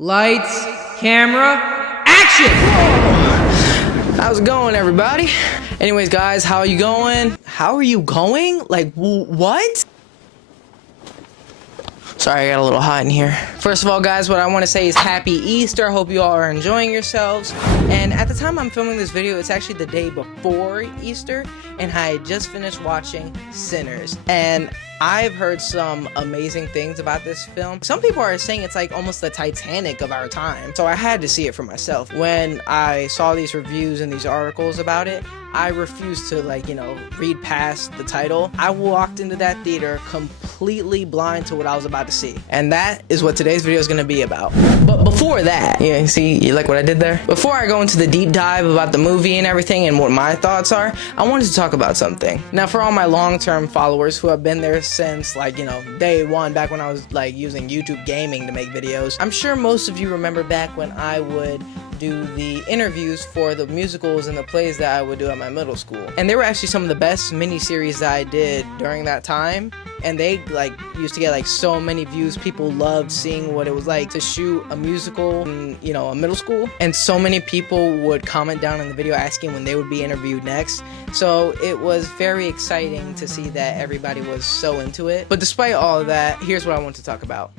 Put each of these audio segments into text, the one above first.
Lights, camera, action! How's it going, everybody? Anyways, guys, how are you going? How are you going? Like, what? Sorry, I got a little hot in here. First of all, guys, what I want to say is Happy Easter. I hope you all are enjoying yourselves. And at the time I'm filming this video, it's actually the day before Easter, and I had just finished watching Sinners. And I've heard some amazing things about this film. Some people are saying it's like almost the Titanic of our time. So I had to see it for myself. When I saw these reviews and these articles about it, I refused to, read past the title. I walked into that theater completely blind to what I was about to see. And that is what today's video is going to be about. But before that, you see, you like what I did there? Before I go into the deep dive about the movie and everything and what my thoughts are, I wanted to talk about something. Now, for all my long-term followers who have been there since, day one, back when I was, using YouTube gaming to make videos, I'm sure most of you remember back when I would do the interviews for the musicals and the plays that I would do at my middle school. And they were actually some of the best miniseries that I did during that time. And they used to get so many views. People loved seeing what it was like to shoot a musical in, a middle school. And so many people would comment down in the video asking when they would be interviewed next. So it was very exciting to see that everybody was so into it. But despite all of that, here's what I want to talk about.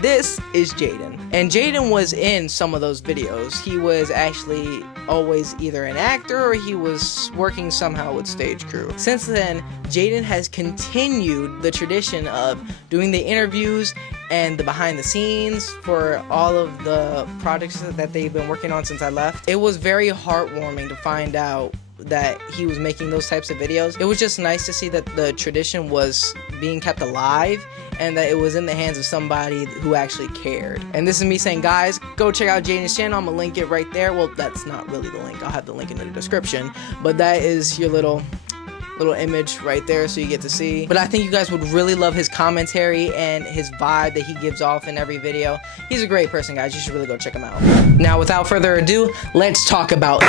This is Jaden, and Jaden was in some of those videos. He was actually always either an actor or he was working somehow with stage crew. Since then, Jaden has continued the tradition of doing the interviews and the behind the scenes for all of the projects that they've been working on since I left. It was very heartwarming to find out that he was making those types of videos. It was just nice to see that the tradition was being kept alive and that it was in the hands of somebody who actually cared. And this is me saying, guys, go check out Jaden's channel. I'm gonna link it right there. Well, that's not really the link. I'll have the link in the description, but that is your little image right there so you get to see. But I think you guys would really love his commentary and his vibe that he gives off in every video. He's a great person, guys. You should really go check him out. Now, without further ado, let's talk about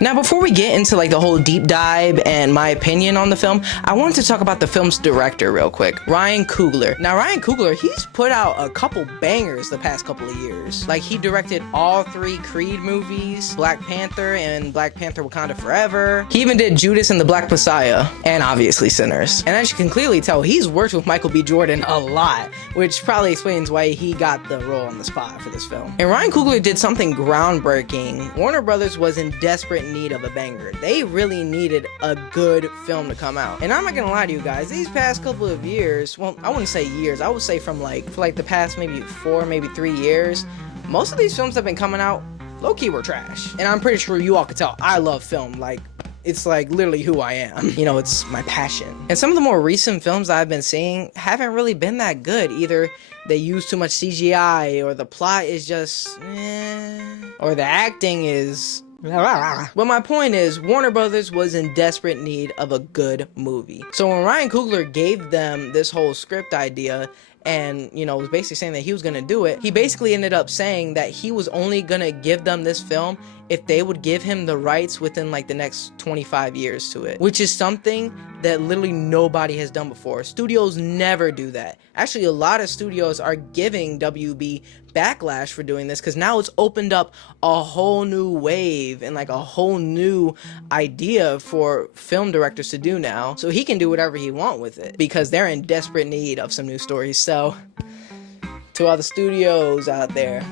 Now, before we get into the whole deep dive and my opinion on the film, I wanted to talk about the film's director real quick, Ryan Coogler. Now, Ryan Coogler, he's put out a couple bangers the past couple of years. He directed all 3 Creed movies, Black Panther and Black Panther Wakanda Forever. He even did Judas and the Black Messiah, and obviously Sinners. And as you can clearly tell, he's worked with Michael B. Jordan a lot, which probably explains why he got the role on the spot for this film. And Ryan Coogler did something groundbreaking. Warner Brothers was in desperate need of a banger. They really needed a good film to come out. And I'm not gonna lie to you guys, these past couple of years, well, I wouldn't say years, I would say from for the past maybe 4, maybe 3 years, most of these films that have been coming out, low-key were trash. And I'm pretty sure you all could tell, I love film. It's literally who I am. It's my passion. And some of the more recent films I've been seeing haven't really been that good. Either they use too much CGI, or the plot is just or the acting is But my point is, Warner Brothers was in desperate need of a good movie. So when Ryan Coogler gave them this whole script idea and, was basically saying that he was gonna do it, he basically ended up saying that he was only gonna give them this film if they would give him the rights within the next 25 years to it, which is something that literally nobody has done before. Studios never do that. Actually, a lot of studios are giving WB backlash for doing this because now it's opened up a whole new wave and a whole new idea for film directors to do now. So he can do whatever he wants with it because they're in desperate need of some new stories. So to all the studios out there,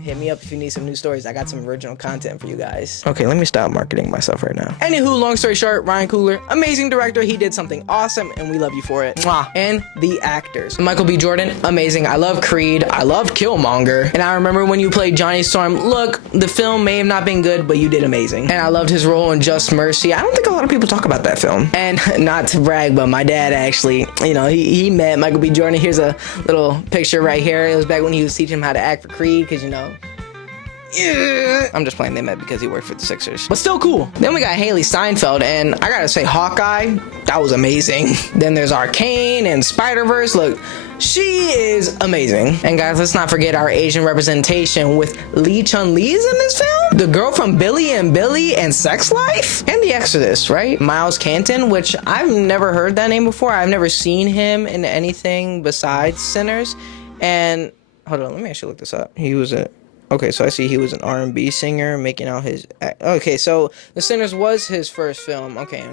hit me up if you need some new stories. I got some original content for you guys. Okay, let me stop marketing myself right now. Anywho, long story short, Ryan Coogler, amazing director. He did something awesome, and we love you for it. Mwah. And the actors. Michael B. Jordan, amazing. I love Creed. I love Killmonger. And I remember when you played Johnny Storm. Look, the film may have not been good, but you did amazing. And I loved his role in Just Mercy. I don't think a lot of people talk about that film. And not to brag, but my dad actually, he met Michael B. Jordan. Here's a little picture right here. It was back when he was teaching him how to act for Creed, because, Yeah. I'm just playing. They met because he worked for the Sixers. But still cool. Then we got Haley Steinfeld, and I gotta say, Hawkeye, that was amazing. Then there's Arcane and Spider-Verse. Look, she is amazing. And guys, let's not forget our Asian representation with Lee Chun-Li's in this film. The girl from Billy and Billy and Sex Life and The Exodus, right? Miles Canton, which I've never heard that name before. I've never seen him in anything besides Sinners. And hold on, let me actually look this up. He was okay, so I see he was an R&B singer making out his... Okay, so The Sinners was his first film. Okay.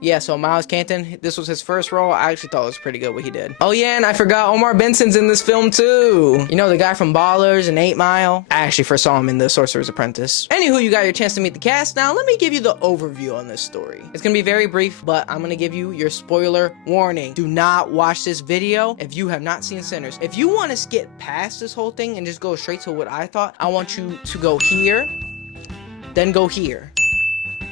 Yeah, so Miles Canton, this was his first role. I actually thought it was pretty good what he did. Oh yeah, and I forgot Omar Benson's in this film too. You know, the guy from Ballers and 8 Mile? I actually first saw him in The Sorcerer's Apprentice. Anywho, you got your chance to meet the cast. Now, let me give you the overview on this story. It's gonna be very brief, but I'm gonna give you your spoiler warning. Do not watch this video if you have not seen Sinners. If you want to skip past this whole thing and just go straight to what I thought, I want you to go here, then go here,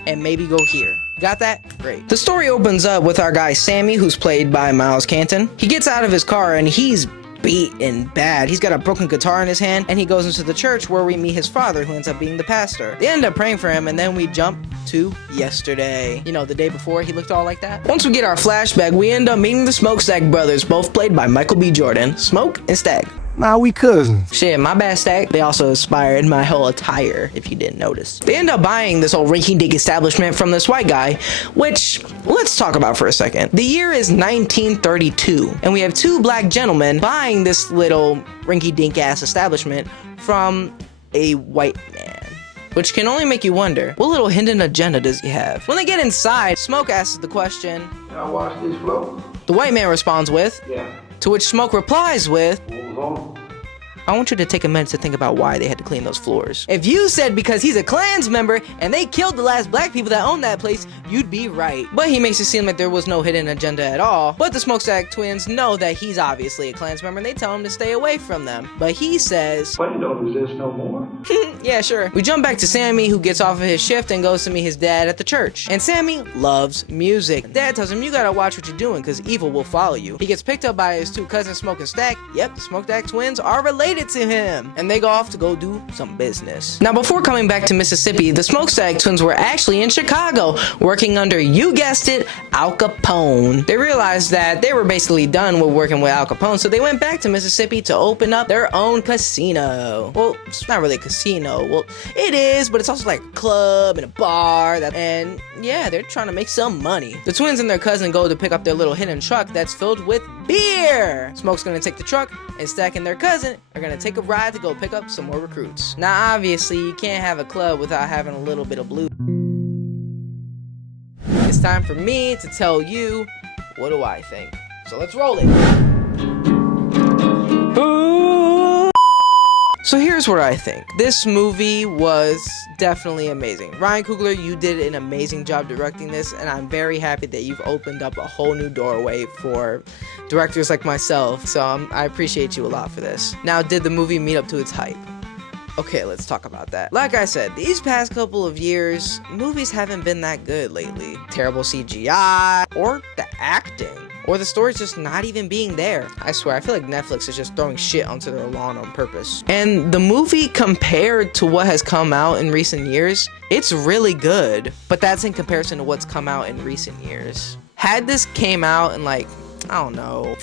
and maybe go here. Got that? Great. The story opens up with our guy Sammy, who's played by Miles Canton. He gets out of his car and he's beat and bad. He's got a broken guitar in his hand, and he goes into the church where we meet his father, who ends up being the pastor. They end up praying for him, and then we jump to yesterday. You know, the day before he looked all like that. Once we get our flashback, we end up meeting the Smokestack brothers, both played by Michael B. Jordan. Smoke and Stack. Nah, we cousins. Shit, my bad, Stack. They also inspired my whole attire, if you didn't notice. They end up buying this whole rinky-dink establishment from this white guy, which, let's talk about for a second. The year is 1932, and we have two black gentlemen buying this little rinky-dink ass establishment from a white man. Which can only make you wonder, what little hidden agenda does he have? When they get inside, Smoke asks the question, Can I wash this floor? the white man responds with, Yeah. to which Smoke replies with, What was on? I want you to take a minute to think about why they had to clean those floors. If you said because he's a Klans member and they killed the last black people that owned that place, you'd be right. But he makes it seem like there was no hidden agenda at all. But the Smokestack twins know that he's obviously a Klans member and they tell him to stay away from them. But he says, Well, you don't resist no more. yeah, sure. We jump back to Sammy, who gets off of his shift and goes to meet his dad at the church. And Sammy loves music. Dad tells him, you gotta watch what you're doing because evil will follow you. He gets picked up by his two cousins, Smoke and Stack. Yep, the Smokestack twins are related to him. And they go off to go do some business. Now, before coming back to Mississippi, the Smokestack twins were actually in Chicago, working under, you guessed it, Al Capone. They realized that they were basically done with working with Al Capone, so they went back to Mississippi to open up their own casino. Well, it's not really a casino. Well, it is, but it's also like a club and a bar. And yeah, they're trying to make some money. The twins and their cousin go to pick up their little hidden truck that's filled with beer. Smoke's gonna take the truck, and Stack and their cousin are gonna take a ride to go pick up some more recruits. Now, obviously, you can't have a club without having a little bit of blue. It's time for me to tell you, what do I think? So let's roll it. So here's what I think. This movie was definitely amazing. Ryan Coogler, you did an amazing job directing this, and I'm very happy that you've opened up a whole new doorway for directors like myself. So I appreciate you a lot for this. Now, did the movie meet up to its hype? Okay, let's talk about that. Like I said, these past couple of years, movies haven't been that good lately. Terrible CGI, or the acting. Or the story's just not even being there. I swear, I feel like Netflix is just throwing shit onto their lawn on purpose. And the movie, compared to what has come out in recent years, it's really good. But that's in comparison to what's come out in recent years. Had this came out in like, I don't know,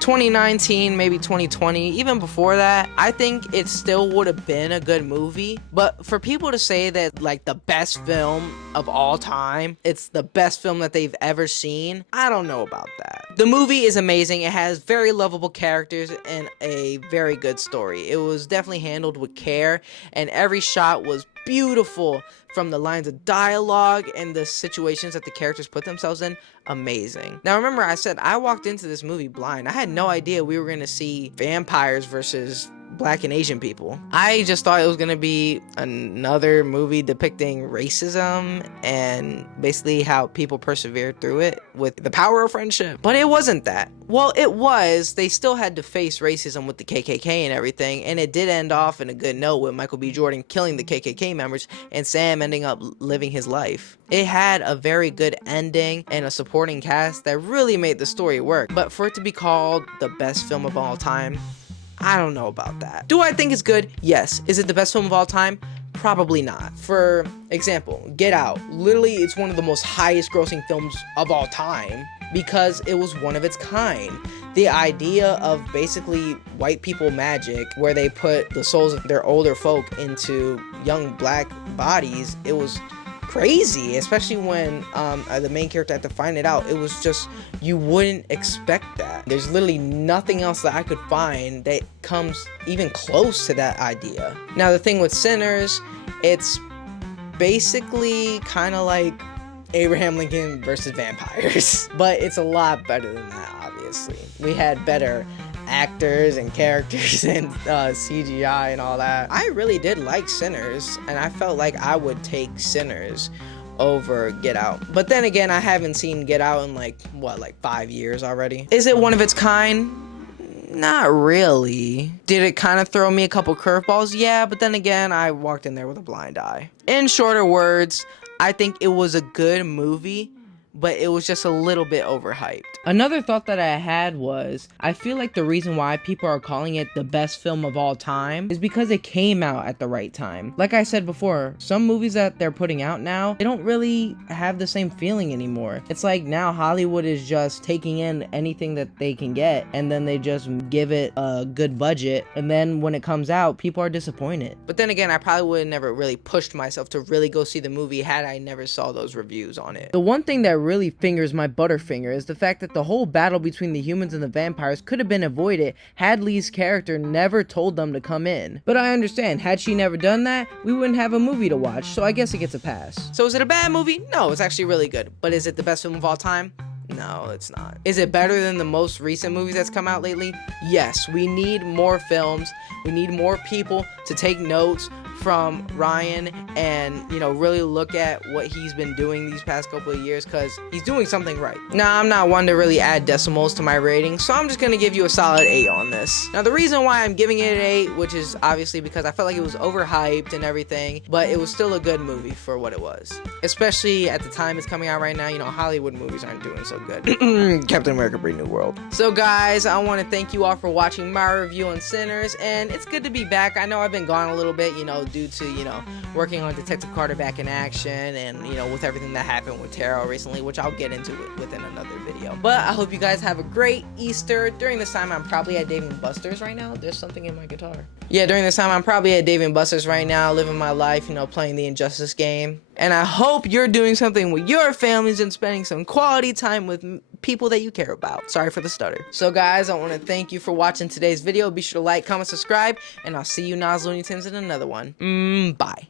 2019, maybe 2020, even before that, I think it still would have been a good movie. But for people to say that, like, the best film of all time, it's the best film that they've ever seen, I don't know about that. The movie is amazing. It has very lovable characters and a very good story. It was definitely handled with care, and every shot was beautiful, from the lines of dialogue and the situations that the characters put themselves in. Amazing. Now, remember, I said I walked into this movie blind. I had no idea we were going to see vampires versus Black and Asian people. I just thought it was going to be another movie depicting racism and basically how people persevered through it with the power of friendship. But it wasn't that. Well, it was. They still had to face racism with the KKK and everything, and it did end off in a good note with Michael B. Jordan killing the KKK members and Sam ending up living his life. It had a very good ending and a supporting cast that really made the story work. But for it to be called the best film of all time, I don't know about that. Do I think it's good? Yes. Is it the best film of all time? Probably not. For example, Get Out. Literally, it's one of the most highest grossing films of all time because it was one of its kind. The idea of basically white people magic, where they put the souls of their older folk into young black bodies, it was crazy, especially when the main character had to find it out. It was just, you wouldn't expect that. There's literally nothing else that I could find that comes even close to that idea. Now, the thing with Sinners, it's basically kind of like Abraham Lincoln versus vampires, but it's a lot better than that, obviously. We had better actors and characters and CGI and all that. I really did like Sinners, and I felt like I would take Sinners over Get Out. But then again, I haven't seen Get Out in like 5 years already. Is it one of its kind? Not really. Did it kind of throw me a couple curveballs? Yeah, but then again, I walked in there with a blind eye. In shorter words, I think it was a good movie, but it was just a little bit overhyped. Another thought that I had was, I feel like the reason why people are calling it the best film of all time is because it came out at the right time. Like I said before, some movies that they're putting out now, they don't really have the same feeling anymore. It's like now Hollywood is just taking in anything that they can get, and then they just give it a good budget, and then when it comes out, people are disappointed. But then again, I probably would have never really pushed myself to really go see the movie had I never saw those reviews on it. The one thing that really fingers my butterfinger is the fact that the whole battle between the humans and the vampires could have been avoided had Lee's character never told them to come in. But I understand, had she never done that, we wouldn't have a movie to watch, so I guess it gets a pass. So is it a bad movie? No, it's actually really good. But is it the best film of all time? No, it's not. Is it better than the most recent movies that's come out lately? Yes, we need more films. We need more people to take notes from Ryan and, really look at what he's been doing these past couple of years, because he's doing something right. Now, I'm not one to really add decimals to my rating, so I'm just going to give you a solid 8 on this. Now, the reason why I'm giving it an 8, which is obviously because I felt like it was overhyped and everything, but it was still a good movie for what it was. Especially at the time it's coming out right now, Hollywood movies aren't doing so good. Captain America Brave New World. So guys, I want to thank you all for watching my review on Sinners, and it's good to be back. I know I've been gone a little bit, due to, working on Detective Carter back in action and, with everything that happened with Taro recently, which I'll get into it within another video. But I hope you guys have a great Easter. During this time, I'm probably at Dave & Buster's right now. There's something in my guitar. Yeah, during this time, I'm probably at Dave & Buster's right now, living my life, playing the Injustice game. And I hope you're doing something with your families and spending some quality time with people that you care about. Sorry for the stutter. So guys, I want to thank you for watching today's video. Be sure to like, comment, subscribe, and I'll see you Nas Looney Tunes in another one. Bye.